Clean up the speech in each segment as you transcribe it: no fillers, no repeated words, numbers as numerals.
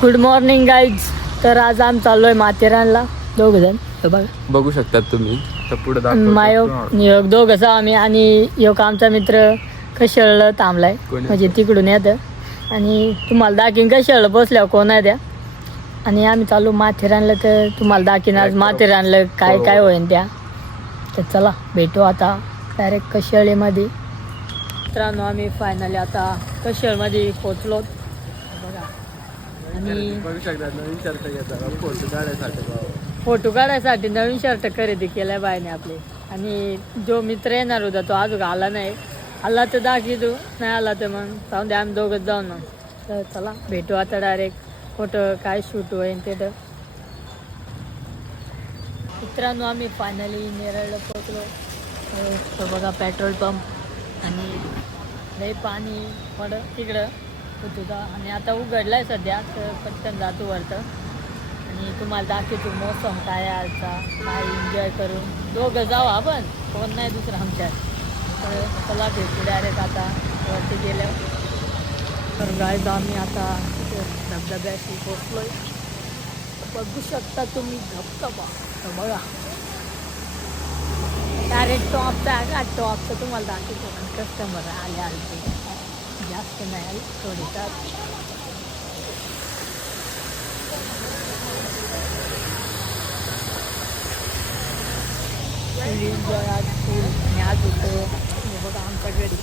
Good morning guys. तर आज आम्ही चाललोय माथेरानला दोघ जण. बघा बघू शकतात तुम्ही. तर पुढे मायोग दोघच आम्ही आणि योग आमचा मित्र कशाळला थांबलाय म्हणजे तिकडून येतं आणि तुम्हाला दाखीन कशाळला बसल्यावर कोण आहे त्या. आणि आम्ही चालू माथेरानला तर तुम्हाला दाखीन आज माथेरानला काय काय होईन त्या. तर चला भेटू आता डायरेक्ट कशाळेमध्ये. मित्रांनो आम्ही फायनली आता कशाळमध्ये पोचलो बघा. आणि फोटो काढायसाठी नवीन शर्ट खरेदी केलाय बायने आपले. आणि जो मित्र येणार होता तो अजून आला नाही. आला तर दाखवतो, नाही आला तर मग जाऊन दे आम्ही दोघंच जाऊ ना. तर चला भेटू आता डायरेक्ट फोटो काय शूट होईल ते. तर मित्रांनो आम्ही फायनली नेरळला पोचलो. तर बघा पेट्रोल पंप आणि लई पाणी पडत तिकडं होतं आणि आता उघडलाय सध्या. तर पटकन जातो वरतं आणि तुम्हाला दाखवतो मोसम काय आजचा, काय एन्जॉय करून दोघं जाऊ आपण, कोण नाही दुसरं आमच्यात. तर चला भेटू डायरेक्ट आता वरती गेल्यावर. तर गाईज आम्ही आता धबधब्याशी पोचलोय. बघू शकता तुम्ही धबधबा. तर बघा डायरेक्ट टॉपचा आहे का, टॉपचं तुम्हाला दाखवतो. कस्टमर आले जास्त नाही आले थोडीसा. एन्जॉय आज फुल. आणि आज होतो बघा आमच्या घरी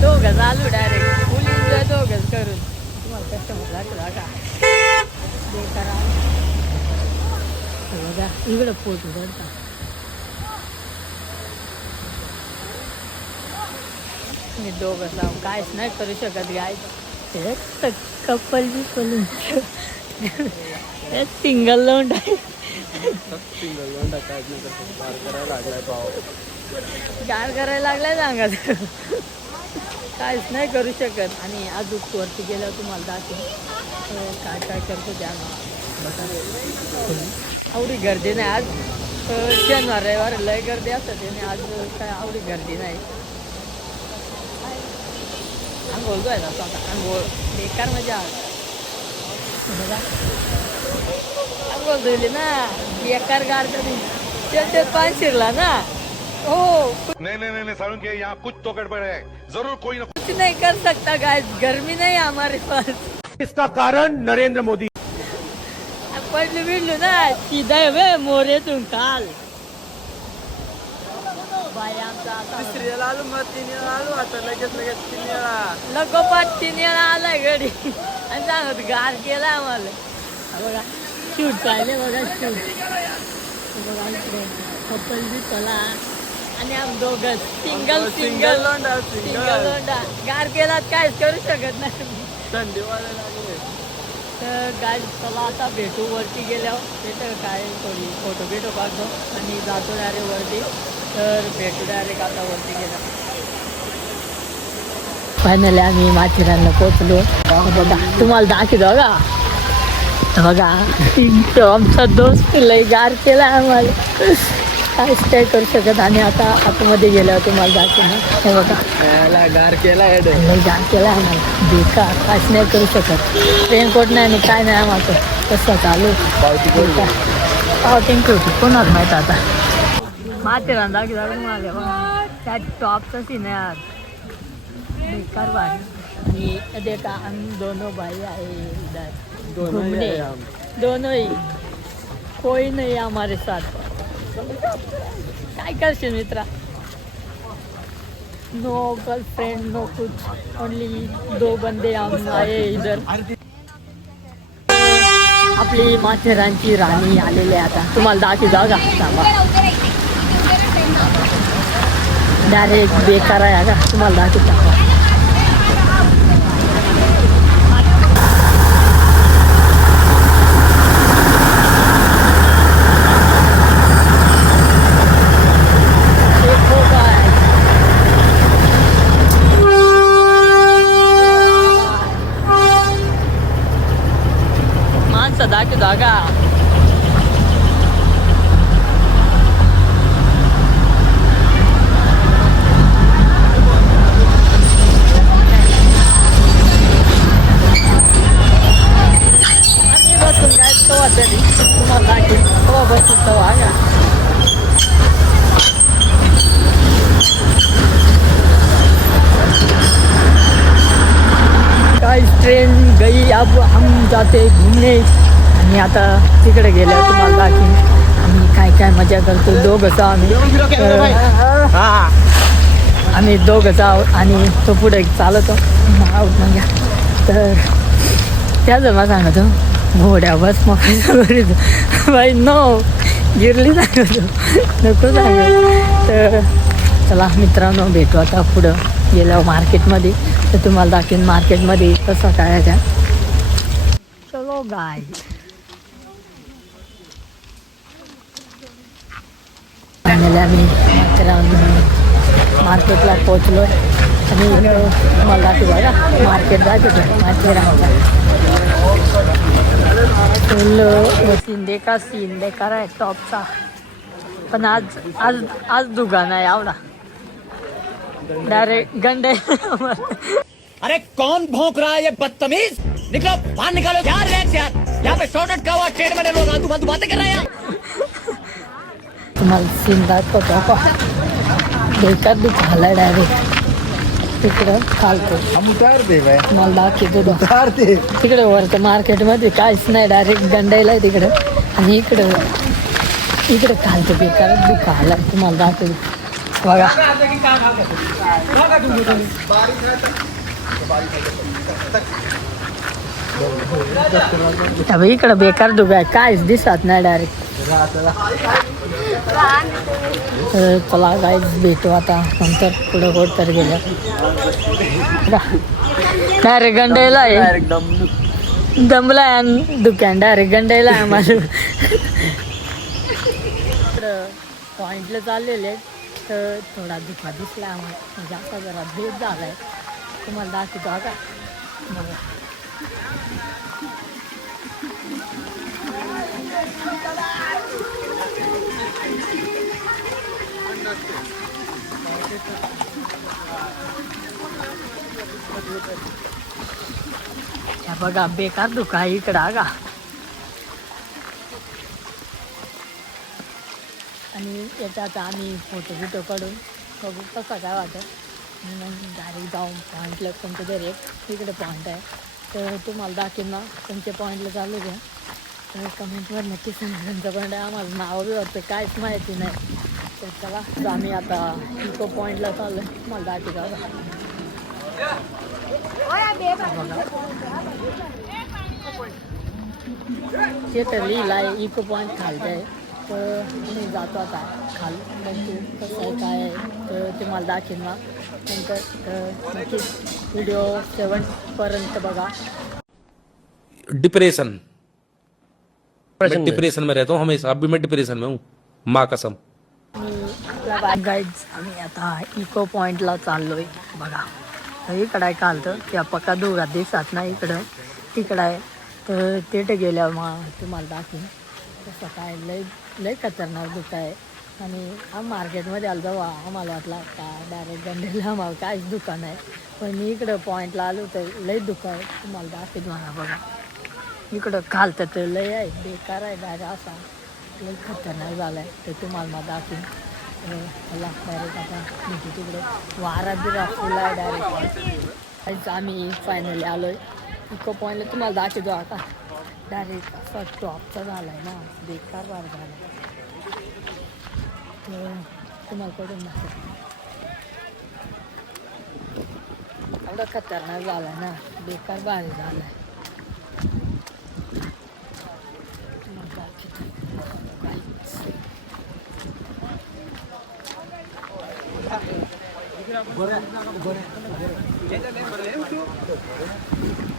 दोघं चालू डायरेक्ट फुल एन्जॉय दोघंच करून. तुम्हाला कस्टमर दाखवला का ते करा बघा. इकडं फोटो काढता मी दोघं जाऊन काहीच नाही करू शकत. गाय कपल बी खोलून सिंगल लोंड आहे. गार करायला लागलाय सांगा. काहीच नाही करू शकत. आणि अजून वरती गेल्यावर तुम्हाला दाखवेन काय काय करतो त्या. आवडी गर्दी नाही आज. शनिवार रविवार लय गर्दी असते आणि आज काय आवडी गर्दी नाही. आंघोळ धुवायला आता आंघोळ बेकार मजा. बघा आंघोळ धुवली ना बेकार गार तरी पाणी शिरला ना. हो नहीं सारुण के यहाँ कुछ तो गड़बड़ है. जरूर कोई ना कुछ नहीं कर सकता गाइस. गर्मी नहीं हमारे पास. इसका कारण नरेंद्र मोदी. पडली बिडलो ना सीधा आहे मोरेतून काल. बाई आमचा आता आलो मग 3 वेळा आलो. आता लगेच 3 वेळा लगोपाठ 3 वेळा आलाय घडी आणि सांगत गार केला आम्हाला. बघा शूट पाहिले बघा शूट. बघा इकडे कपल बी चला आणि आम दोघं सिंगल लोंडा गार केला काहीच करू शकत नाही. थंडी वाजायला लागली. तर गाय चला आता भेटू वरती गेल्यावर. भेटं काय थोडी फोटो बिटो काढतो आणि जातो डायरेक्ट वरती. तर भेटू डायरेक्ट आता वरती गेला. फायनली आम्ही माथेरानला पोचलो. बघा तुम्हाला दाखवतो बघा. बघा आमचा दोस्त लय गार केला आम्हाला. काहीच काय करू शकत. आणि आता आतमध्ये गेल्यावर तुम्हाला दाखवणार. हे बघा गार केला लय गार केला आम्हाला. बेकार काहीच नाही करू शकत. रेनकोट नाही आणि काय नाही आम्हाला. कसं चालू पावटिंग होती कोणाला माहीत. आता माथेरान दाखवलं मला त्या टॉपचं सीन आहे आज बेकार भारी. आणि देखा हम दोनों भाई आए इधर घूमने. दोनों ही कोई नहीं हमारे साथ. काय करशील मित्रा. नो गर्लफ्रेंड नो कुछ ओनली 2 बंदे हम आए इधर. आपली माथेरानची राणी आलेली आहे आता. तुम्हाला दाखी जाऊ का सांगा. डायरेक्ट बेकार आहे का तुम्हाला दाखवतो. माणसं दाखवतो जागा. ट्रेन गई, अब हम जाते घूमने. आणि आता तिकडे गेल्यावर तुम्हाला दाखवीन आम्ही काय मजा करतो. दोघंच आम्ही दोघंच आहोत आणि तो पुढे चालवतो आहोत म्हणजे. तर त्याचं मला सांगतो घोड्या बस मग बाई नो गिरली सांगतो नको सांगत. तर चला मित्रांनो भेटू आता पुढं गेल्यावर मार्केटमध्ये. तर तुम्हाला दाखवेन मार्केटमध्ये कसं काय आहे त्या. चलो गाय आम्ही मार्केटला पोचलो आणि तुम्हाला दाखवू बघा मार्केट जायचं मार्केट फुल शिंदे का सीन बेकार आहे टॉपचा. पण आज आज आज दुकान आहे आवडा डायरेक्ट गंडे. अरे कौन भौंक रहा है ये बदतमीज? निकलो बाहर निकालो यार. यहाँ पे शॉर्टकट का हुआ ट्रेन में लोग आलतू फालतू बातें कर रहे हैं. तुम्हाला सीन दाखवतो का बेकार दुखाला डायरेक्ट तिकडं खालतो तुम्हाला दाखवतो. तिकडे वरतं मार्केटमध्ये काहीच नाही डायरेक्ट गंडायला आहे तिकडं. आणि इकडं खालतं बेकार दुखाला तुम्हाला दाखवतो बघा. इकडं बेकार दुखा काहीच दिसत नाही डायरेक्ट. तर चला गाईज भेटू आता नंतर पुढं गोड तर गेलं डायरेक्ट गंडायला आहे. दमलाय आणि दुकान डायरेक्ट गंडायला आहे माझं. इकडं पॉईंटला चाललेले तर थोडा दुखा दिसला आम्हाला म्हणजे आता जरा भेट झाला आहे. तुम्हाला दाखवतो का बघा. बघा बेकार दुखा इकडं का. आणि याच्यात आम्ही फोटो काढून बघू कसा काय वाटत. मग डायरेक्ट जाऊन पॉईंटला कोणतं तरी एक इकडे पॉईंट आहे तर तुम्हाला दाखवेन ना तुमच्या पॉईंटला चालू द्या. तर कमेंटवर नक्की सांगा तुमचं पॉईंट आहे. आम्हाला नाव बी वाटतं काहीच माहिती नाही. तर चला आम्ही आता इको पॉईंटला चाललो मला दाखवतो. ते तर लिहिलं आहे इको पॉईंट खालतं आहे. तर मी जातो आता खाली बघतो कसं आहे काय आहे तर ते मला दाखवेन ना नंतर. तर नक्कीच व्हिडिओ 7पर्यंत बघा. डिप्रेशन मैं डिप्रेशन में रहता हूँ हमेशा. अभी मैं डिप्रेशन में हूँ माँ कसम. गाईज आम्ही आता इको पॉईंटला चाललोय बघा. इकडं आहे कालतं त्या पक्का दोघा दिसत नाही इकडं आहे. तर तिथे गेल्यावर मग तुम्हाला दाखवेन कसं काय. लय खतरनाक दुखा आहे. आणि हा मार्केटमध्ये आलो तेव्हा आम्हाला वाटला का डायरेक्ट गंडेला आम्हाला काहीच दुकान आहे. पण मी इकडं पॉईंटला आलो तर लय दुखा आहे तुम्हाला दाखवेन मला बघा. इकडं खालतं तर लय आहे बेकार आहे डायरेक्ट असा लय खतरनाक झाला आहे. तर तुम्हाला मग दाखवेन. मला डायरेक्ट आता भेटू तिकडे वारा बिरा फुल आहे डायरेक्ट. आम्ही फायनली आलो आहे इको पॉईंटला तुम्हाला दाखवतो आता. डायरेक्ट असा टॉपचा झाला आहे ना बेकार वार झाला आहे. तर तुम्हाला कळून दाखवतो एवढा खतरनाक झाला आहे ना बेकार भारी झाला आहे.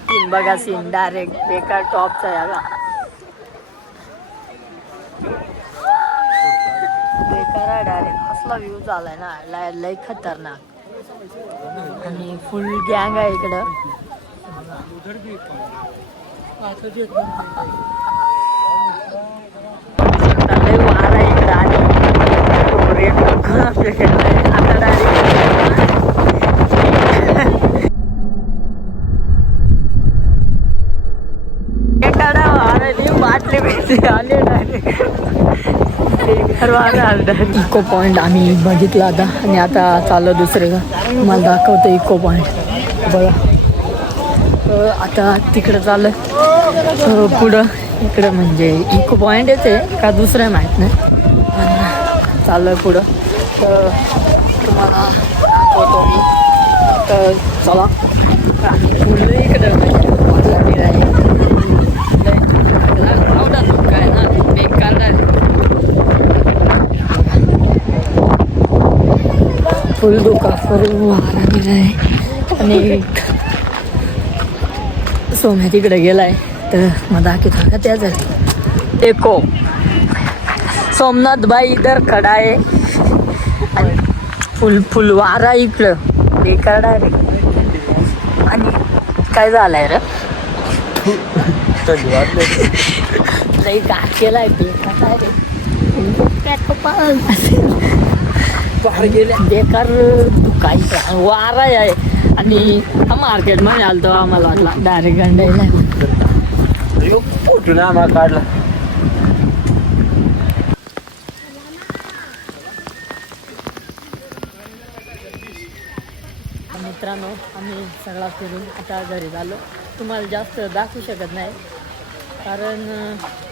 सीन बघा सीन डायरेक्ट बेकार टॉपचा याला बेकार आहे डायरेक्ट असला व्ह्यू झालाय ना लय खतरनाक. आणि फुल गँग आहे इकडं. लय वार आहे इकडं आणि आता डायरेक्ट इको पॉईंट आम्ही बघितला आता आणि आता चाललो दुसरे का मला दाखवतो इको पॉईंट बघा. आता तिकडं चाललं पुढं. इकडं म्हणजे इको पॉईंट येते का दुसरं माहीत नाही, पण चाललं पुढं. तर तुम्हाला दाखवतो मी. तर चला. आणि पुढलं इकडं आवडत काय ना बेकार फुल धोका करून वारा आहे. आणि सोम्या तिकडे गेलाय तर मग दाखवतो का त्याच देखो सोमनाथ बाई इधर खडा आहे आणि फुल वारा इकडं बेकार डायरेक्ट. आणि काय झालंय रे लई गाठ केलाय बेकार बेकार काही वारा आहे. आणि मार्केटमध्ये आलतो आम्हाला वाटला डायरेक्ट गंडायला फोटो ना आम्हाला काढला. मित्रांनो आम्ही सगळा फिरून आता घरी झालो. तुम्हाला जास्त दाखवू शकत नाही कारण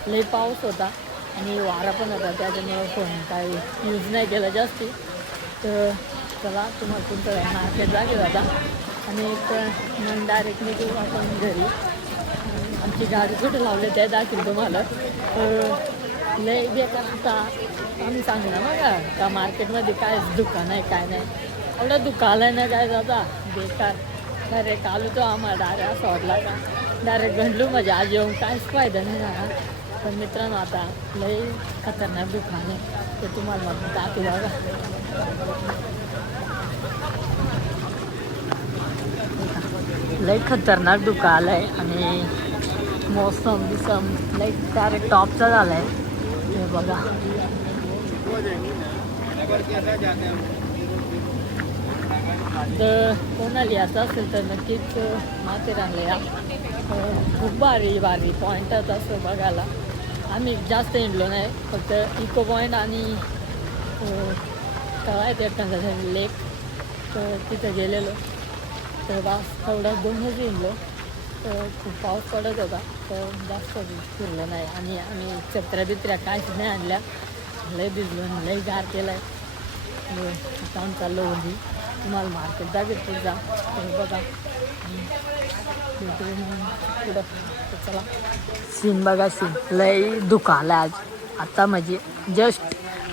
लई पाऊस होता आणि वारा पण होता, त्याच्यामुळं फोन काही यूज नाही केला जास्ती. तर चला तुम्हाला तुमचं मार्केट जागे होता आणि मग डायरेक्ट निघू आपण घरी. आमची गाडी कुठे लावले त्या दाखवेल तुम्हाला. लय बेकार आता आम्ही सांगणार ना का मार्केटमध्ये काय दुकान आहे काय नाही. एवढं दुकान आहे ना काय जाता बेकार. डायरेक्ट आलो तो आम्हाला डायरेक्ट असं वाटला का डायरेक्ट घडलो म्हणजे आज येऊन काहीच फायदा नाही झाला. पण मित्रांनो आता लय खतरनाक दुकान आहे ते तुम्हाला दाखवू बघा. लय खतरनाक दुकान आहे आणि मौसम बिसम लय डायरेक्ट टॉपचा झाला आहे हे बघा. तर कोणाला यायचं असेल तर नक्कीच माथेरानला या. खूप भारी भारी पॉईंटच असं बघायला. आम्ही जास्त हिंडलो नाही, फक्त इको पॉईंट आणि काय ते लेक तर तिथं गेलेलो. तर बस तेवढं दोनच हिंडलो. तर खूप पाऊस पडत होता तर जास्त फिरलो नाही. आणि आम्ही छत्र्या काहीच नाही आणल्या. लय भिजलो लय गार केलं आहे. जाऊन चाललो होती तुम्हाला मार्केट जागेत जा बघा पुढं. चला सीन बघा सीन लय दुकान आज आता म्हणजे जस्ट.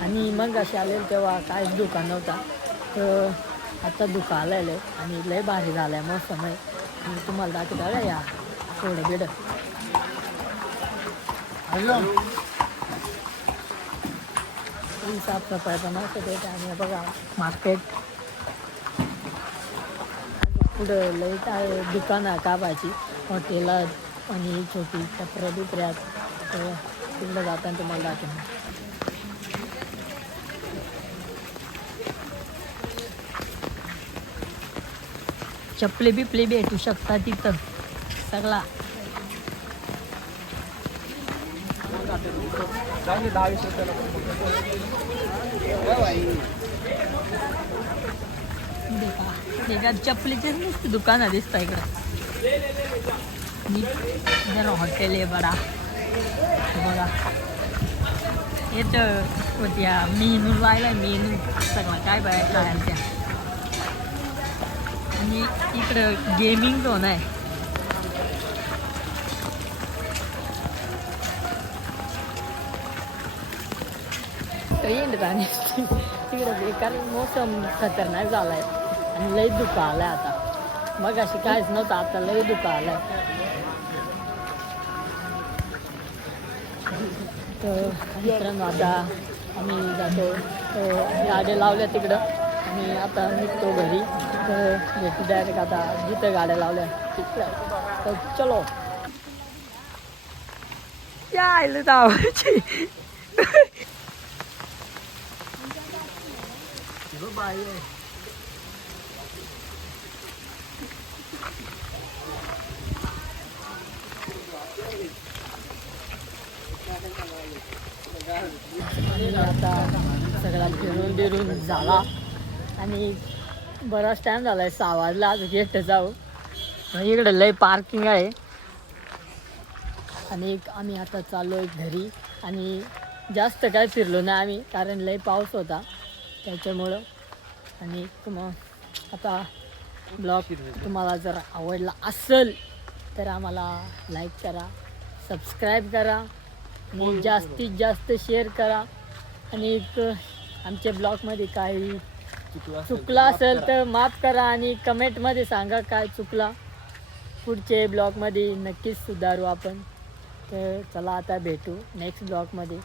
आणि मग असे आले तेव्हा काहीच दुकान नव्हता तर आता दुकान आले आणि लय भारी झालं आहे मस्त आहे. आणि तुम्हाला दाखवता या थोडं बेड साफसफाई पण असं देत. आणि बघा मार्केट पुढं लई काय दुकानं कापायची हॉटेलात आणि छोटी कपड्या दुसऱ्यात. तिकडं जाताना तुम्हाला दाखवणार. चपले बिपले भेटू शकतात तिथं सगळा. चपलीचेच नुसते दुकानं दिसतं इकडं. जरा हॉटेल आहे बडा बघा. याचं होत्या मेनू राहिला मेनू सगळं काय बघायचं आहे त्या. आणि इकडं गेमिंग झोन आहे. आणि तिकडं बेकार मोसम खतरनाक झाला आहे आणि लई दुःख आलं आहे आता. मग अशी काहीच नव्हतं आता लई दुःख आलं आहे. तर मित्रांनो आता आम्ही जातो गाड्या लावल्या तिकडं आणि आता निघतो घरी. तर भेटू डायरेक्ट आता जिथं गाड्या लावल्या तिथं. तर चलो यायला जावायची बाई आहे. आता सगळा फिरून बिरून झाला आणि बराच टाईम झाला आहे. 6 वाजला आज गेट जाऊ. इकडे लय पार्किंग आहे. आणि आम्ही आता चाललो आहे घरी. आणि जास्त काय फिरलो नाही आम्ही, कारण लय पाऊस होता त्याच्यामुळं. आणि मग आता ब्लॉग तुम्हाला जर आवडला असेल तर आम्हाला लाईक करा, सबस्क्राईब करा आणि जास्तीत जास्त शेअर करा. आणि आमच्या ब्लॉगमध्ये काही चुकला असेल तर माफ करा आणि कमेंटमध्ये सांगा काय चुकला. पुढचे ब्लॉगमध्ये नक्कीच सुधारू आपण. तर चला आता भेटू नेक्स्ट ब्लॉगमध्ये.